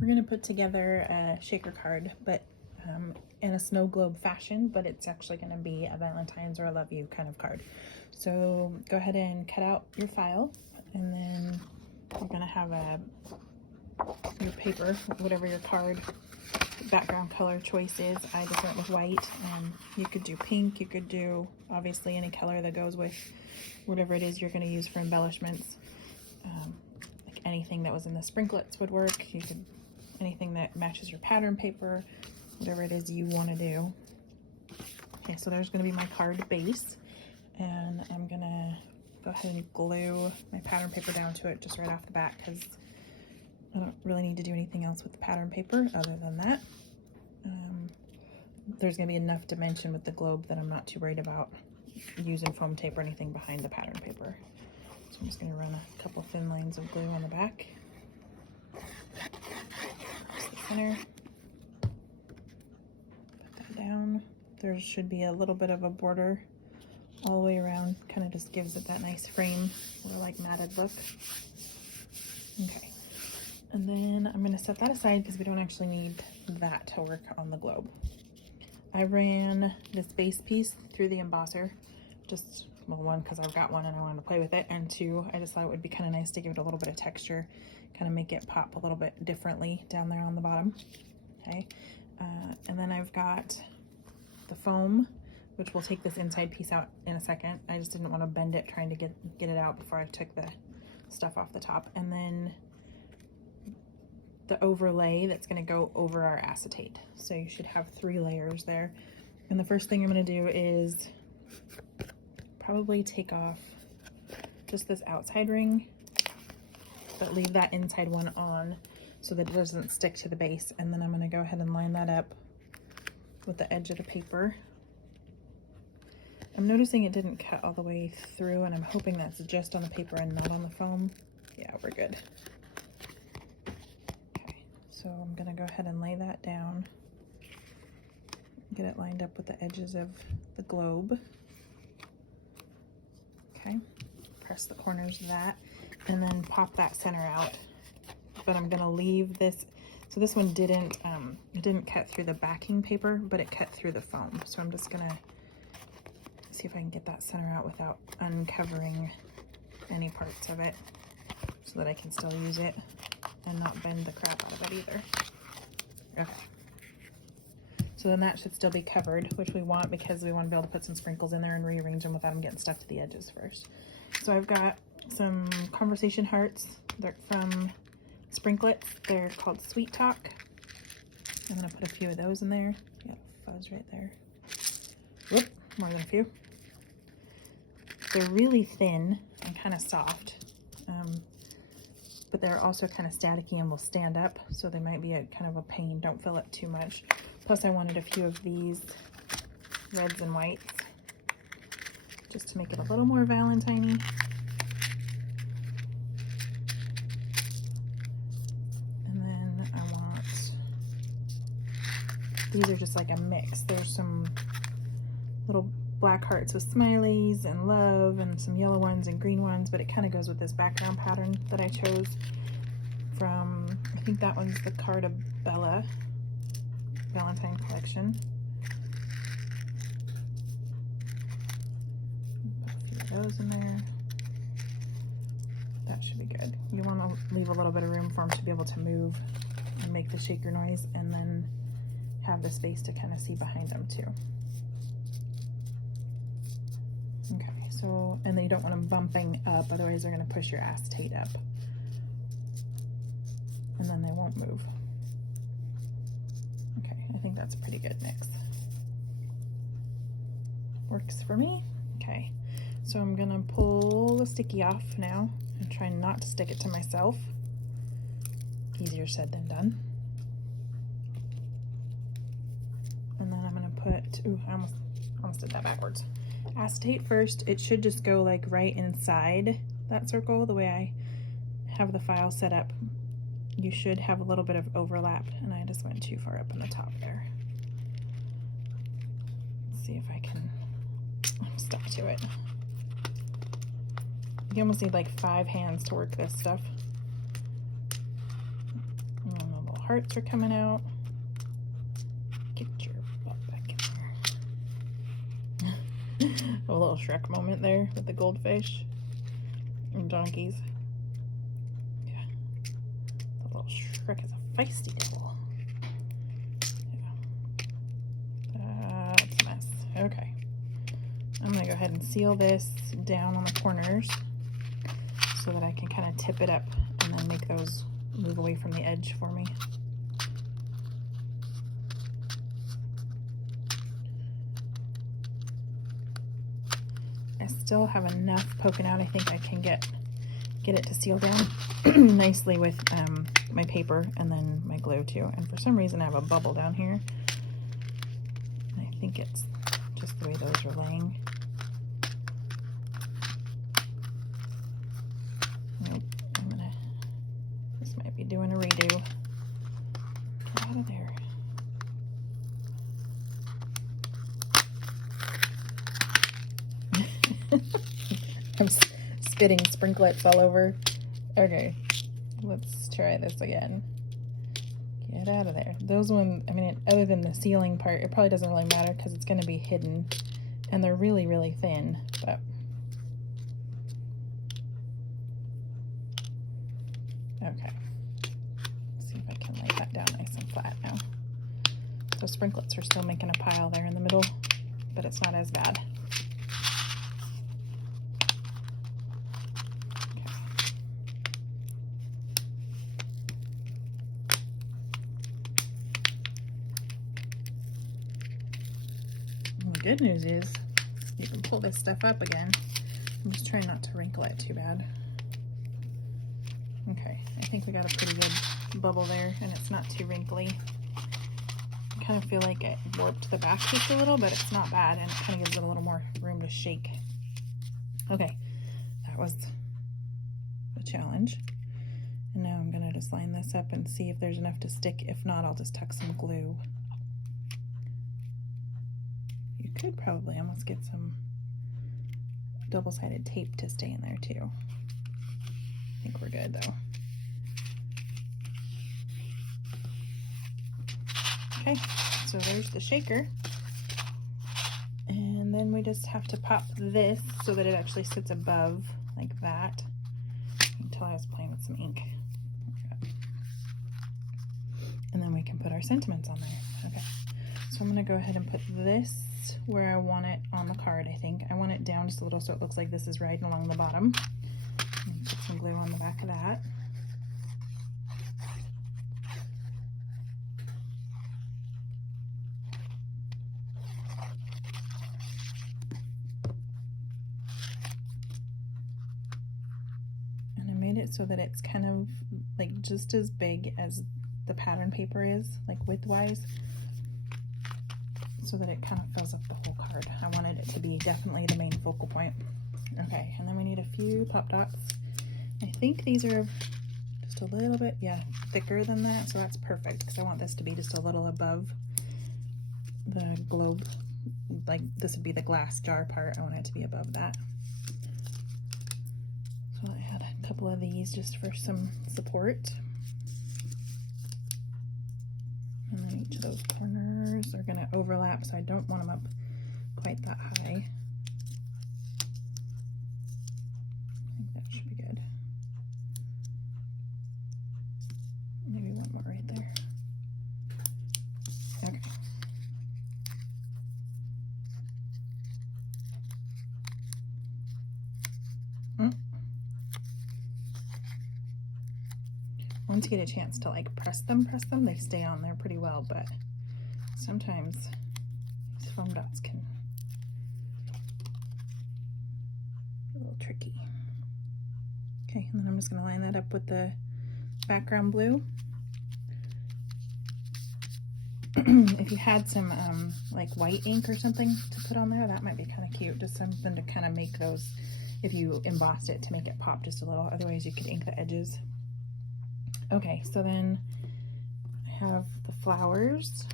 We're gonna put together a shaker card, but in a snow globe fashion, but it's actually gonna be a Valentine's or a love you kind of card. So go ahead and cut out your file, and then you're gonna have your paper, whatever your card background color choice is. I just went with white. You could do pink, you could do obviously any color that goes with whatever it is you're gonna use for embellishments. Like anything that was in the sprinklets would work. You could, anything that matches your pattern paper, whatever it is you want to do. Okay, so there's going to be my card base, and I'm going to go ahead and glue my pattern paper down to it just right off the bat, because I don't really need to do anything else with the pattern paper other than that. There's going to be enough dimension with the globe that I'm not too worried about using foam tape or anything behind the pattern paper. So I'm just going to run a couple thin lines of glue on the back. Across the center. Put that down. There should be a little bit of a border all the way around. Kind of just gives it that nice frame or like matted look. Okay. And then I'm going to set that aside because we don't actually need that to work on the globe. I ran this base piece through the embosser. Just, well, one, because I've got one and I wanted to play with it, and two, I just thought it would be kind of nice to give it a little bit of texture, kind of make it pop a little bit differently down there on the bottom. Okay, and then I've got the foam, which will take this inside piece out in a second. I just didn't want to bend it trying to get it out before I took the stuff off the top. And then the overlay that's going to go over our acetate. So you should have 3 layers there. And the first thing I'm going to do is probably take off just this outside ring, but leave that inside one on so that it doesn't stick to the base. And then I'm going to go ahead and line that up with the edge of the paper. I'm noticing it didn't cut all the way through, and I'm hoping that's just on the paper and not on the foam. Yeah, we're good. Okay, so I'm going to go ahead and lay that down, get it lined up with the edges of the globe. Okay, press the corners of that, and then pop that center out. But I'm gonna leave this, so this one didn't, it didn't cut through the backing paper, but it cut through the foam. So I'm just gonna see if I can get that center out without uncovering any parts of it, so that I can still use it and not bend the crap out of it either. Okay. So then that should still be covered, which we want because we want to be able to put some sprinkles in there and rearrange them without them getting stuck to the edges first. So I've got some conversation hearts. They're from Sprinklets. They're called Sweet Talk. I'm going to put a few of those in there. Yeah, fuzz right there. Whoop, more than a few. They're really thin and kind of soft, but they're also kind of staticky and will stand up, so they might be a kind of a pain. Don't fill it too much. Plus I wanted a few of these reds and whites just to make it a little more Valentine-y. And then I want, these are just like a mix. There's some little black hearts with smileys and love, and some yellow ones and green ones, but it kind of goes with this background pattern that I chose from, I think that one's the Carta Bella Valentine collection. Put a few of those in there. That should be good. You want to leave a little bit of room for them to be able to move and make the shaker noise, and then have the space to kind of see behind them too. Okay, so, and then you don't want them bumping up, otherwise they're going to push your acetate up, and then they won't move. Okay, I think that's a pretty good mix. Works for me. Okay, so I'm gonna pull the sticky off now and try not to stick it to myself. Easier said than done. And then I'm gonna put, ooh, I almost did that backwards. Acetate first. It should just go like right inside that circle, the way I have the file set up. You should have a little bit of overlap, and I just went too far up in the top there. Let's see if I can, I'm stuck to it. You almost need like 5 hands to work this stuff. A little hearts are coming out. Get your butt back in there. A little Shrek moment there with the goldfish and donkeys. Yeah. The little Shrek is a feisty devil. Yeah. That's a mess. Okay. I'm going to go ahead and seal this down on the corners so that I can kind of tip it up and then make those move away from the edge for me. I still have enough poking out. I think I can get it to seal down nicely with my paper and then my glue too. And for some reason I have a bubble down here. I think it's just the way those are laying. Nope, this might be doing a redo. Get out of there. I'm spitting sprinklets all over. Okay, let's try this again. Get out of there. Those ones, I mean, other than the sealing part, it probably doesn't really matter because it's going to be hidden and they're really, really thin, but okay. Let's see if I can lay that down nice and flat now. Those sprinklets are still making a pile there in the middle, but it's not as bad. The good news is you can pull this stuff up again. I'm just trying not to wrinkle it too bad. Okay, I think we got a pretty good bubble there and it's not too wrinkly. I kind of feel like it warped the back just a little, but it's not bad and it kind of gives it a little more room to shake. Okay, that was a challenge. And now I'm gonna just line this up and see if there's enough to stick. If not, I'll just tuck some glue. Could probably almost get some double-sided tape to stay in there too. I think we're good though. Okay, so there's the shaker. And then we just have to pop this so that it actually sits above like that. Until I was playing with some ink. And then we can put our sentiments on there. Okay, so I'm gonna go ahead and put this where I want it on the card. I think I want it down just a little so it looks like this is riding along the bottom. Put some glue on the back of that. And I made it so that it's kind of like just as big as the pattern paper is, like widthwise, so that it kind of fills up the whole card. I wanted it to be definitely the main focal point. Okay, and then we need a few pop dots. I think these are just a little bit, yeah, thicker than that, so that's perfect because I want this to be just a little above the globe. Like this would be the glass jar part. I want it to be above that. So I had a couple of these just for some support. And then each of those corners are going to overlap, so I don't want them up quite that high. I think that should be good. Maybe one more right there. Okay. Once you get a chance to like press them, they stay on there pretty well, but sometimes these foam dots can be a little tricky. Okay, and then I'm just going to line that up with the background blue. If you had some like white ink or something to put on there, that might be kind of cute. Just something to kind of make those, if you embossed it, to make it pop just a little. Otherwise you could ink the edges. Okay, so then I have the flowers.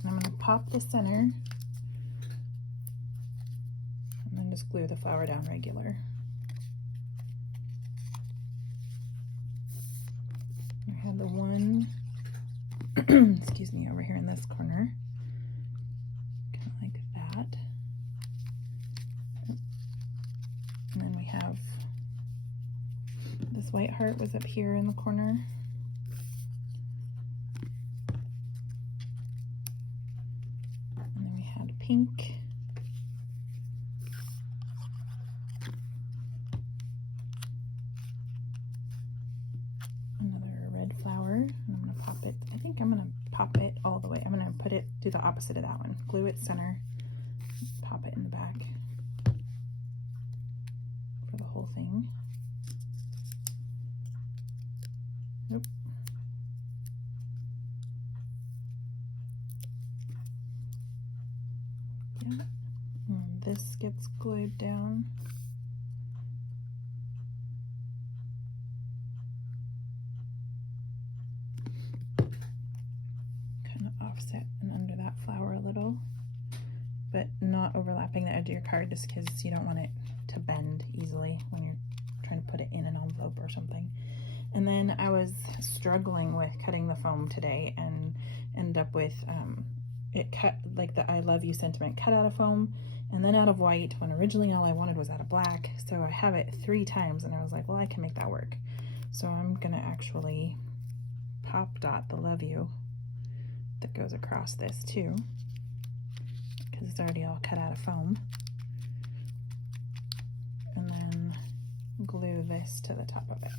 And I'm going to pop the center and then just glue the flower down regular. Okay. I had the one, excuse me, over here in this corner, kind of like that. And then we have this white heart was up here in the corner. And then we had pink. Another red flower. And I'm going to pop it, I think I'm going to pop it all the way. I'm going to put it, do the opposite of that one. Glue it center, pop it in the back for the whole thing. Nope. Yeah. And this gets glued down. Kind of offset and under that flower a little, but not overlapping the edge of your card, just because you don't want it to bend easily when you're trying to put it in an envelope or something. And then I was struggling with cutting the foam today and ended up with it cut like the I love you sentiment cut out of foam and then out of white, when originally all I wanted was out of black. So I have it 3 times and I was like, well, I can make that work. So I'm gonna actually pop dot the love you that goes across this too, because it's already all cut out of foam, and then glue this to the top of it.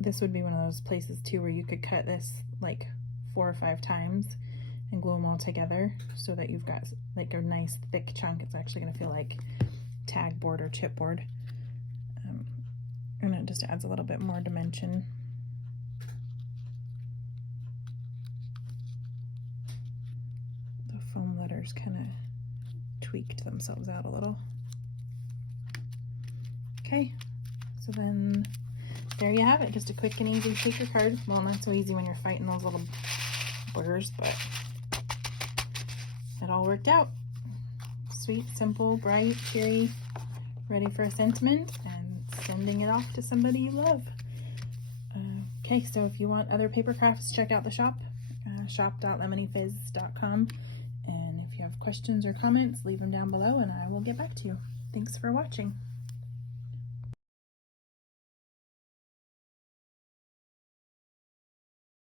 This would be one of those places too where you could cut this like 4 or 5 times and glue them all together so that you've got like a nice thick chunk. It's actually going to feel like tag board or chipboard, and it just adds a little bit more dimension. The foam letters kind of tweaked themselves out a little. Okay, so then there you have it. Just a quick and easy shaker card. Well, not so easy when you're fighting those little burrs, but it all worked out. Sweet, simple, bright, cheery, ready for a sentiment, and sending it off to somebody you love. Okay, so if you want other paper crafts, check out the shop, shop.lemonyfizz.com. And if you have questions or comments, leave them down below and I will get back to you. Thanks for watching.